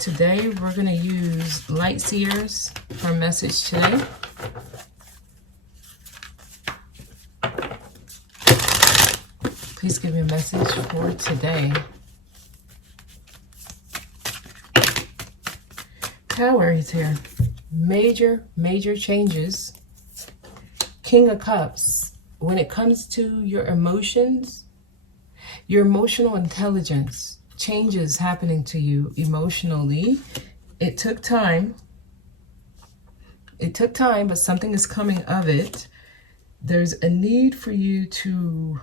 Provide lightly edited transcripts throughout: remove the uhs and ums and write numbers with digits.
today we're going to use Light Seers for a message today. Please give me a message for today. Tower is here. Major changes. King of Cups. When it comes to your emotions, your emotional intelligence, changes happening to you emotionally. It took time. But something is coming of it. There's a need for you to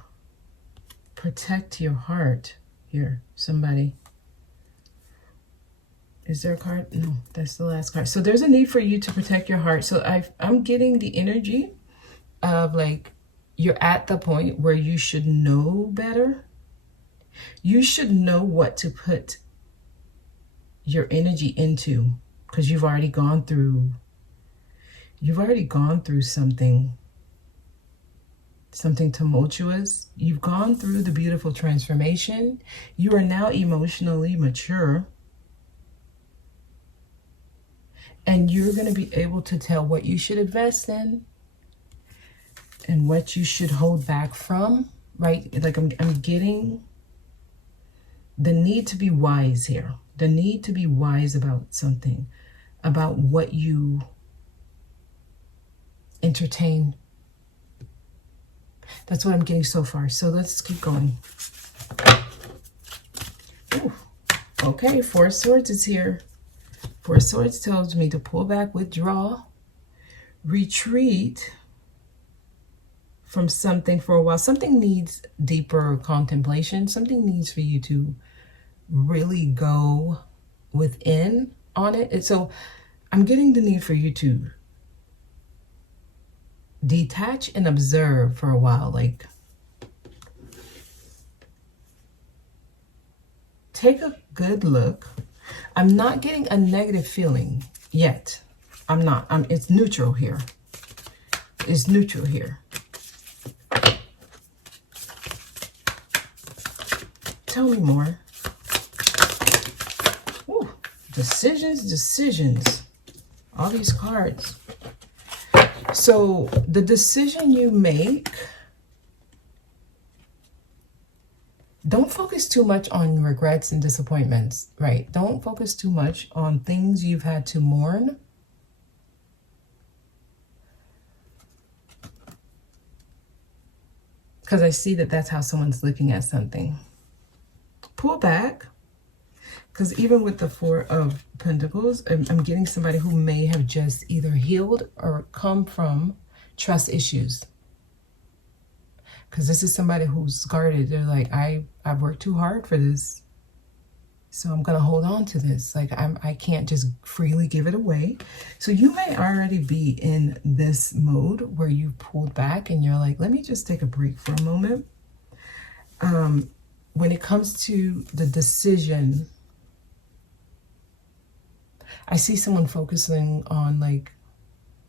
protect your heart here, somebody. Is there a card? No, that's the last card. So there's a need for you to protect your heart. So I'm getting the energy of like you're at the point where you should know better. You should know what to put your energy into because you've already gone through something tumultuous. You've gone through the beautiful transformation. You are now emotionally mature. And you're going to be able to tell what you should invest in and what you should hold back from, right? Like I'm getting the need to be wise here. The need to be wise about something, about what you entertain. That's what I'm getting so far. So let's keep going. Ooh. Okay, Four of Swords is here. Four of Swords tells me to pull back, withdraw, retreat from something for a while. Something needs deeper contemplation. Something needs for you to really go within on it. And so I'm getting the need for you to detach and observe for a while. Like take a good look. I'm not getting a negative feeling yet. I'm not. It's neutral here. It's neutral here. Tell me more. Ooh, decisions. All these cards. So the decision you make, don't focus too much on regrets and disappointments, right? Don't focus too much on things you've had to mourn. Because I see that that's how someone's looking at something. Pull back. Because even with the Four of Pentacles, I'm getting somebody who may have just either healed or come from trust issues. Because this is somebody who's guarded. They're like, I've worked too hard for this. So I'm going to hold on to this. Like, I can't just freely give it away. So you may already be in this mode where you pulled back and you're like, let me just take a break for a moment. When it comes to the decision, I see someone focusing on like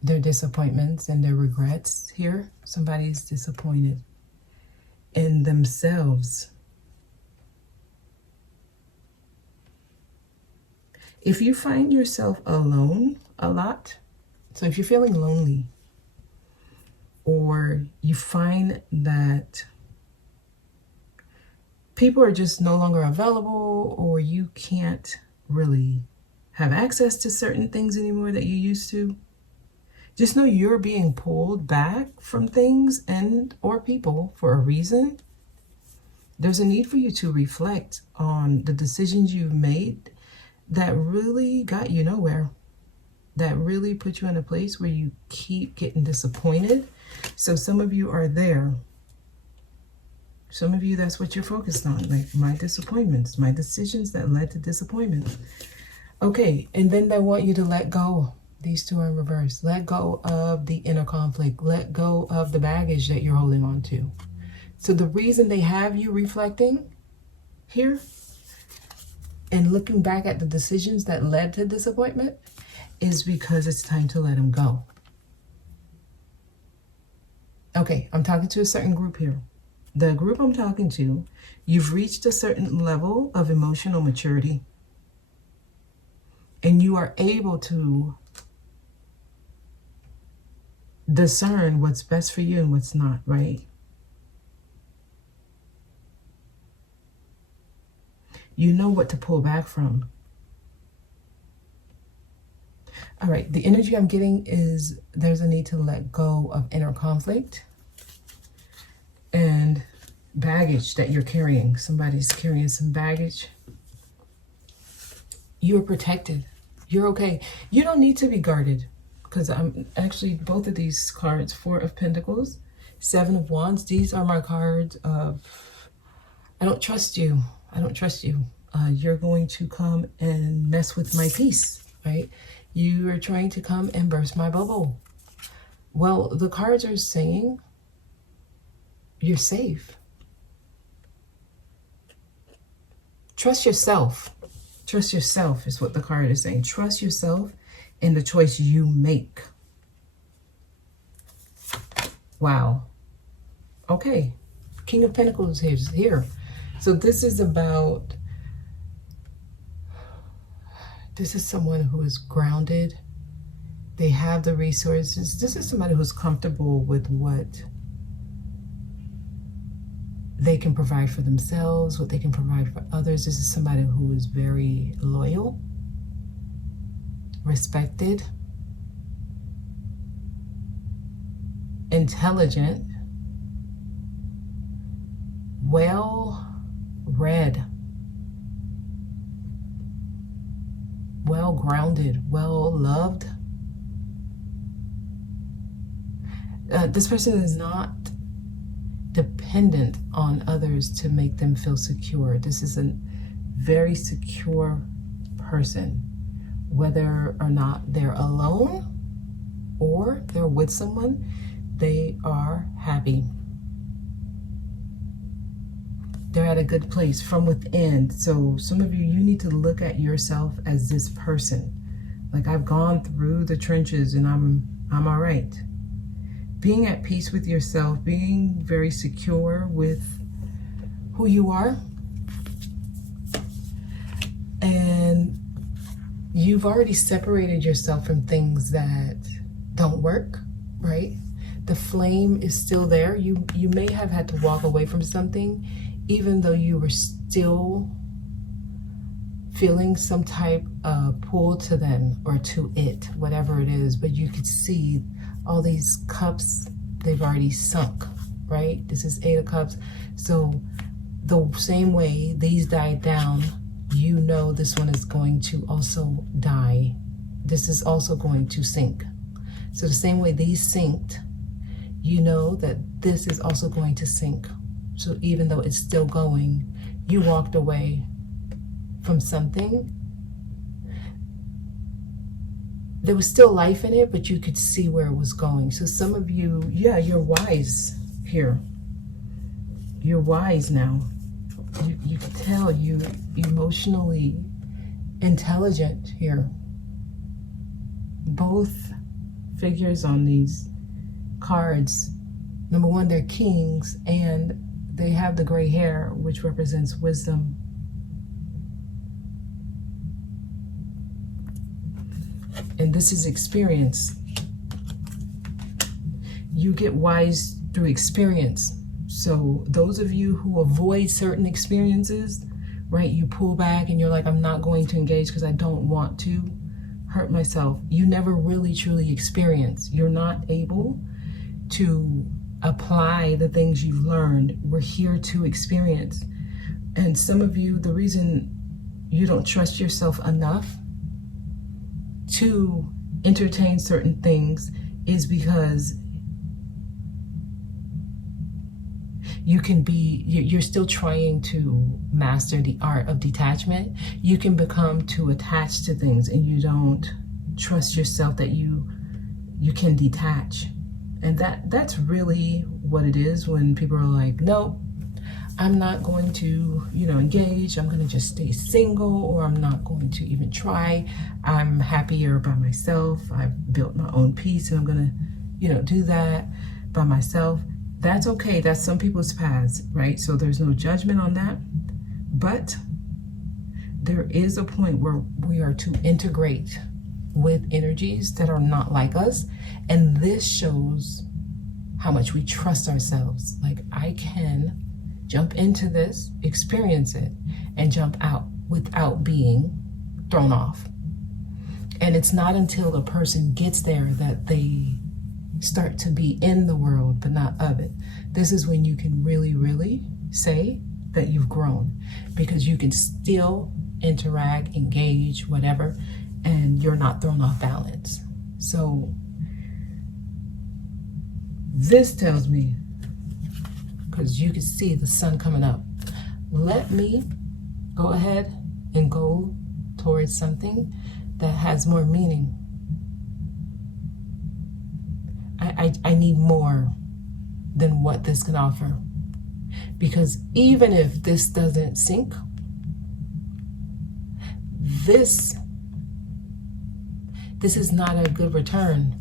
their disappointments and their regrets here. Somebody's disappointed in themselves. If you find yourself alone a lot, so if you're feeling lonely, or you find that people are just no longer available, or you can't really have access to certain things anymore that you used to, just know you're being pulled back from things and or people for a reason. There's a need for you to reflect on the decisions you've made that really got you nowhere, that really put you in a place where you keep getting disappointed. So some of you are there. Some of you, that's what you're focused on, like my disappointments, my decisions that led to disappointments. Okay, and then they want you to let go. These two are in reverse. Let go of the inner conflict. Let go of the baggage that you're holding on to. So the reason they have you reflecting here and looking back at the decisions that led to disappointment is because it's time to let them go. Okay, I'm talking to a certain group here. The group I'm talking to, you've reached a certain level of emotional maturity. And you are able to discern what's best for you and what's not, right? You know what to pull back from. All right, the energy I'm getting is there's a need to let go of inner conflict and baggage that you're carrying. Somebody's carrying some baggage. You're protected. You're okay. You don't need to be guarded, because I'm actually, both of these cards, 4 of Pentacles, 7 of Wands, these are my cards of, I don't trust you. I don't trust you. You're going to come and mess with my peace, right? You are trying to come and burst my bubble. Well, the cards are saying you're safe. Trust yourself. Trust yourself is what the card is saying. Trust yourself in the choice you make. Wow. Okay. King of Pentacles is here. So this is about, this is someone who is grounded. They have the resources. This is somebody who's comfortable with what they can provide for themselves, what they can provide for others. This is somebody who is very loyal, respected, intelligent, well-read, well-grounded, well-loved. This person is not dependent on others to make them feel secure. This is a very secure person, whether or not they're alone or they're with someone, they are happy. They're at a good place from within. So some of you, you need to look at yourself as this person. Like, I've gone through the trenches and I'm all right. Being at peace with yourself, being very secure with who you are. And you've already separated yourself from things that don't work, right? The flame is still there. You may have had to walk away from something, even though you were still feeling some type of pull to them or to it, whatever it is. But you could see all these cups, they've already sunk, right? This is 8 of Cups. So the same way these died down, you know this one is going to also die. This is also going to sink. So the same way these sinked, you know that this is also going to sink. So even though it's still going, you walked away from something. There was still life in it, but you could see where it was going. So some of you, yeah, you're wise here. You're wise now. You can tell you're emotionally intelligent here. Both figures on these cards, number one, they're kings, and they have the gray hair, which represents wisdom. And this is experience. You get wise through experience. So those of you who avoid certain experiences, right, you pull back and you're like, I'm not going to engage because I don't want to hurt myself. You never really truly experience. You're not able to apply the things you've learned. We're here to experience. And some of you, the reason you don't trust yourself enough to entertain certain things is because you're still trying to master the art of detachment. You can become too attached to things and you don't trust yourself that you can detach. And that's really what it is when people are like, no, I'm not going to, engage. I'm going to just stay single, or I'm not going to even try. I'm happier by myself. I've built my own peace and I'm going to, do that by myself. That's okay. That's some people's paths, right? So there's no judgment on that. But there is a point where we are to integrate with energies that are not like us. And this shows how much we trust ourselves. Like, I can jump into this, experience it, and jump out without being thrown off. And it's not until a person gets there that they start to be in the world, but not of it. This is when you can really, really say that you've grown, because you can still interact, engage, whatever, and you're not thrown off balance. So this tells me, because you can see the sun coming up, let me go ahead and go towards something that has more meaning. I need more than what this can offer. Because even if this doesn't sink, this is not a good return,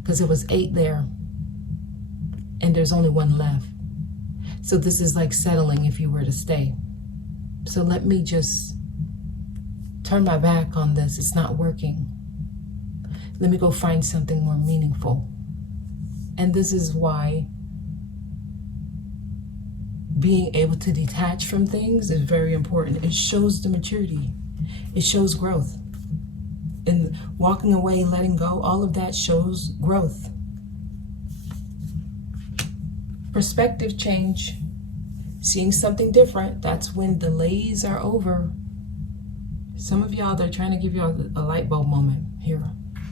because it was 8 there and there's only 1 left. So this is like settling if you were to stay. So let me just turn my back on this. It's not working. Let me go find something more meaningful. And this is why being able to detach from things is very important. It shows the maturity. It shows growth. And walking away, letting go, all of that shows growth. Perspective change, seeing something different, that's when delays are over. Some of y'all, they're trying to give y'all a light bulb moment here.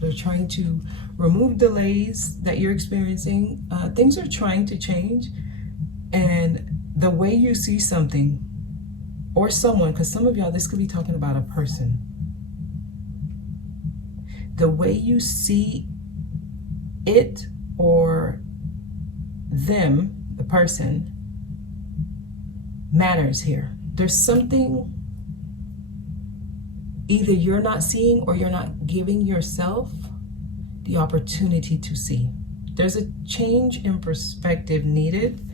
They're trying to remove delays that you're experiencing. Things are trying to change. And the way you see something or someone, because some of y'all, this could be talking about a person. The way you see it or them, the person, matters here. There's something either you're not seeing or you're not giving yourself the opportunity to see. There's a change in perspective needed.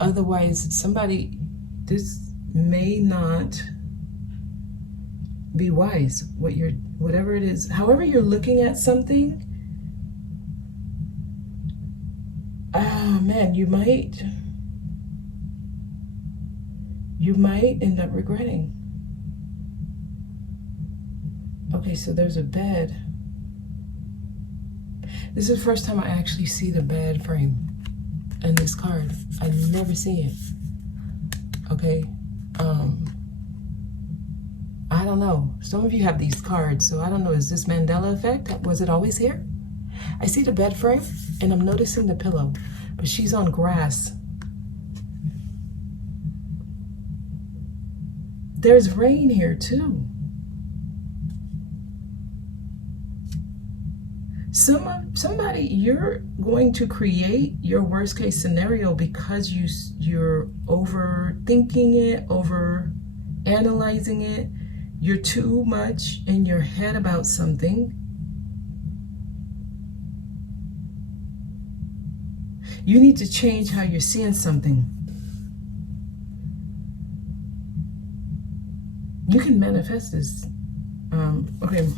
Otherwise, this may not be wise. Whatever it is, however you're looking at something, man, you might end up regretting. Okay, so there's a bed. This is the first time I actually see the bed frame in this card. I never see it. Okay. I don't know. Some of you have these cards, so I don't know. Is this Mandela effect? Was it always here? I see the bed frame and I'm noticing the pillow, but she's on grass. There's rain here too. Somebody, you're going to create your worst case scenario because you're overthinking it, over analyzing it. You're too much in your head about something. You need to change how you're seeing something. You can manifest this. Okay.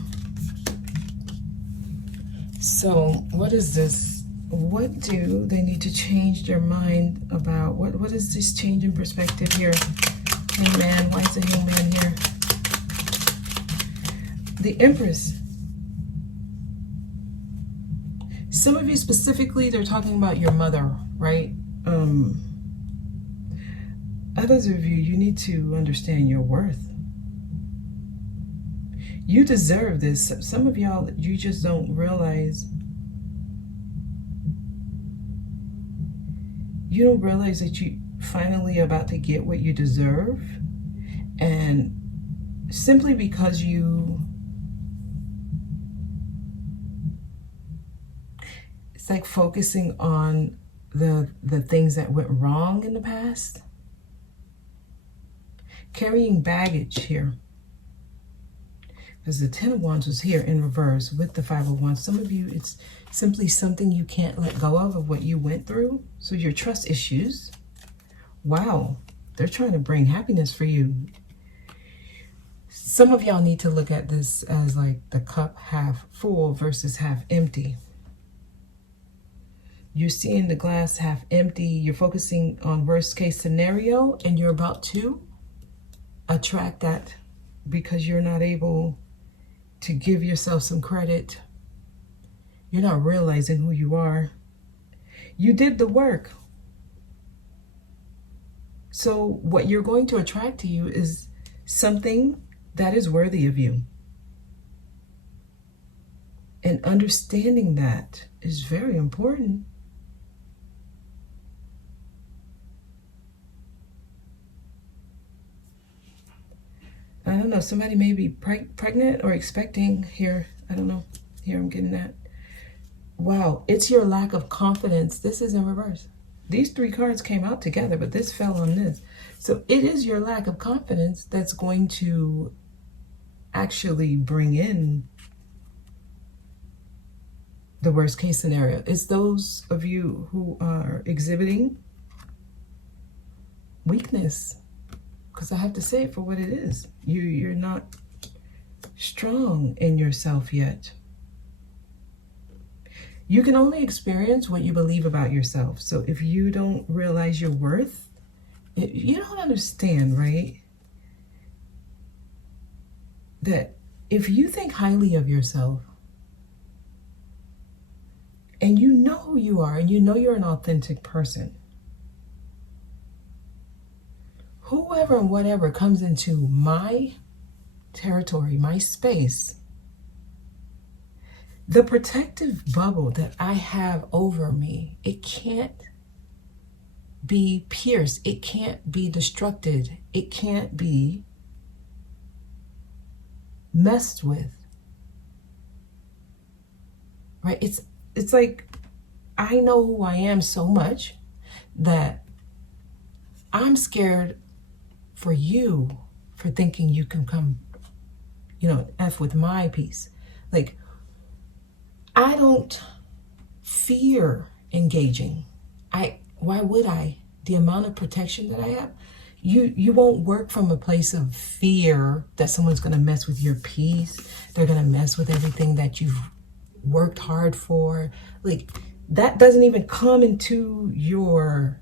So what is this? What do they need to change their mind about? What is this change in perspective here? Hangman, why is the hangman here? The Empress. Some of you specifically, they're talking about your mother, right? Others of you, you need to understand your worth. You deserve this. Some of y'all, you just don't realize. You don't realize that you finally about to get what you deserve. And simply because it's like focusing on the things that went wrong in the past. Carrying baggage here. Because the 10 of Wands was here in reverse with the 5 of Wands. Some of you, it's simply something you can't let go of what you went through. So your trust issues, Wow, they're trying to bring happiness for you. Some of y'all need to look at this as like the cup half full versus half empty. You're seeing the glass half empty. You're focusing on worst case scenario, and you're about to attract that because you're not able to give yourself some credit. You're not realizing who you are. You did the work. So what you're going to attract to you is something that is worthy of you. And understanding that is very important. I don't know, somebody may be pregnant or expecting here. I don't know. Here I'm getting that. Wow, it's your lack of confidence. This is in reverse. These three cards came out together, but this fell on this. So it is your lack of confidence that's going to actually bring in the worst case scenario. It's those of you who are exhibiting weakness, because I have to say it for what it is. You're not strong in yourself yet. You can only experience what you believe about yourself. So if you don't realize your worth, you don't understand, right? That if you think highly of yourself, and you know who you are, and you know you're an authentic person, whoever and whatever comes into my territory, my space, the protective bubble that I have over me, it can't be pierced. It can't be destructed. It can't be messed with. Right? It's like I know who I am so much that I'm scared for you for thinking you can come, F with my peace. Like, I don't fear engaging. Why would I? The amount of protection that I have, you won't work from a place of fear that someone's going to mess with your peace. They're going to mess with everything that you've worked hard for. Like, that doesn't even come into your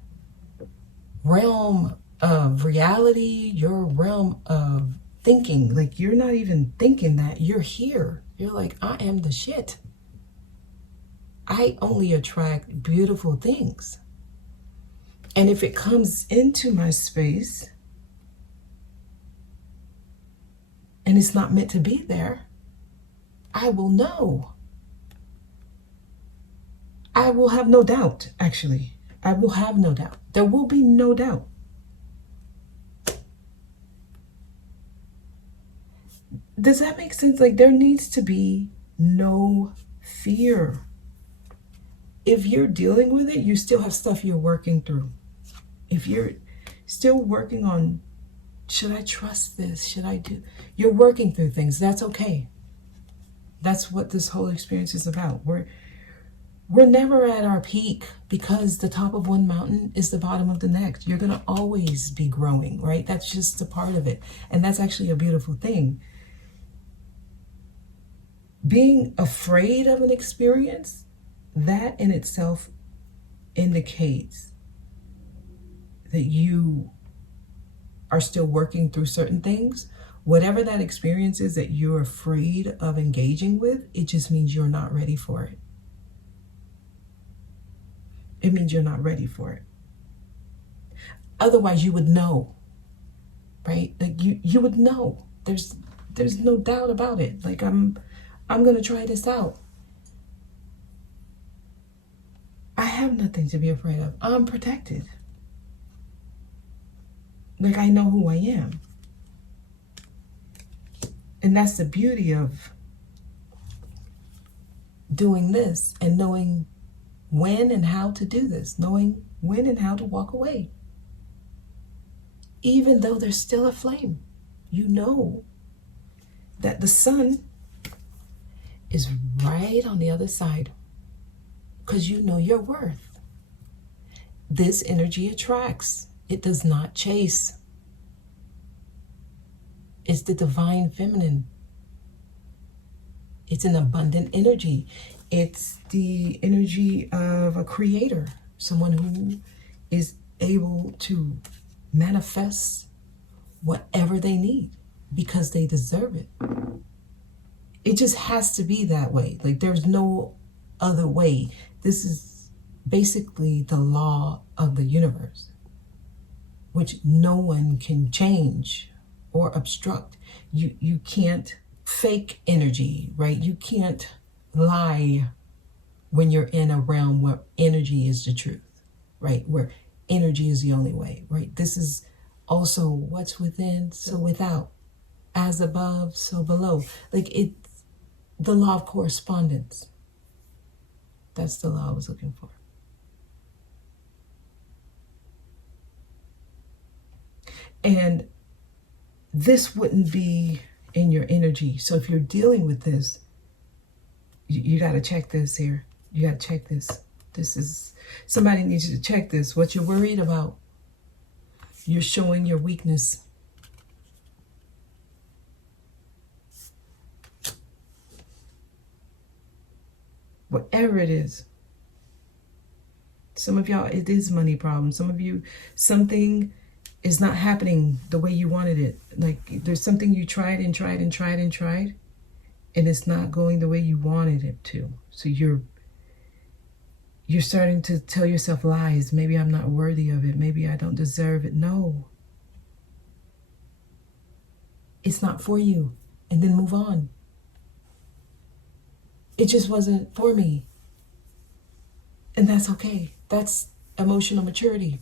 realm of reality, your realm of thinking. Like, you're not even thinking that. You're here. You're like, I am the shit. I only attract beautiful things. And if it comes into my space and it's not meant to be there, I will know. I will have no doubt, actually. I will have no doubt. There will be no doubt. Does that make sense? Like, there needs to be no fear. If you're dealing with it, you still have stuff you're working through. If you're still working on, should I trust this? Should I do? You're working through things. That's okay. That's what this whole experience is about. We're never at our peak because the top of one mountain is the bottom of the next. You're going to always be growing, right? That's just a part of it. And that's actually a beautiful thing. Being afraid of an experience, that in itself indicates that you are still working through certain things. Whatever that experience is that you're afraid of engaging with, it just means you're not ready for it. It means you're not ready for it. Otherwise, you would know, right? Like you would know. There's no doubt about it. Like, I'm going to try this out. I have nothing to be afraid of. I'm protected. Like, I know who I am. And that's the beauty of doing this and knowing when and how to do this, knowing when and how to walk away. Even though there's still a flame, you know that the sun is right on the other side because you know your worth. This energy attracts. It does not chase. It's the divine feminine. It's an abundant energy. It's the energy of a creator, someone who is able to manifest whatever they need because they deserve it. It just has to be that way. Like, there's no other way. This is basically the law of the universe, which no one can change or obstruct. You can't fake energy, right? You can't lie when you're in a realm where energy is the truth, right? Where energy is the only way, right? This is also what's within, so without. As above, so below. Like, it's the law of correspondence. That's the law I was looking for. And this wouldn't be in your energy. So if you're dealing with this, you got to check this here. You got to check this. This is, somebody needs you to check this. What you're worried about, you're showing your weakness. Whatever it is. Some of y'all, it is money problems. Some of you, something is not happening the way you wanted it. Like, there's something you tried and tried and tried and tried, and it's not going the way you wanted it to. So you're starting to tell yourself lies. Maybe I'm not worthy of it. Maybe I don't deserve it. No. It's not for you. And then move on. It just wasn't for me. And that's okay. That's emotional maturity.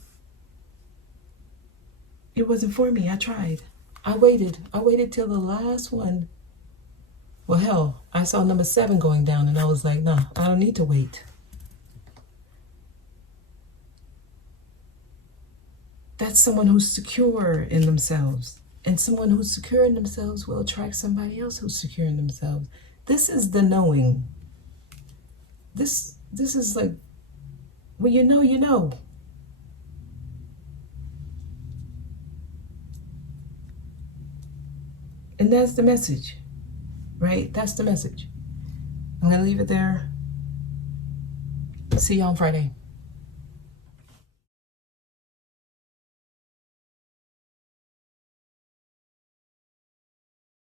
It wasn't for me. I tried. I waited. I waited till the last one. Well, hell, I saw number 7 going down and I was like, nah, I don't need to wait. That's someone who's secure in themselves. And someone who's secure in themselves will attract somebody else who's secure in themselves. This is the knowing. This is like, when you know, you know. And that's the message, right? That's the message. I'm going to leave it there. See you on Friday.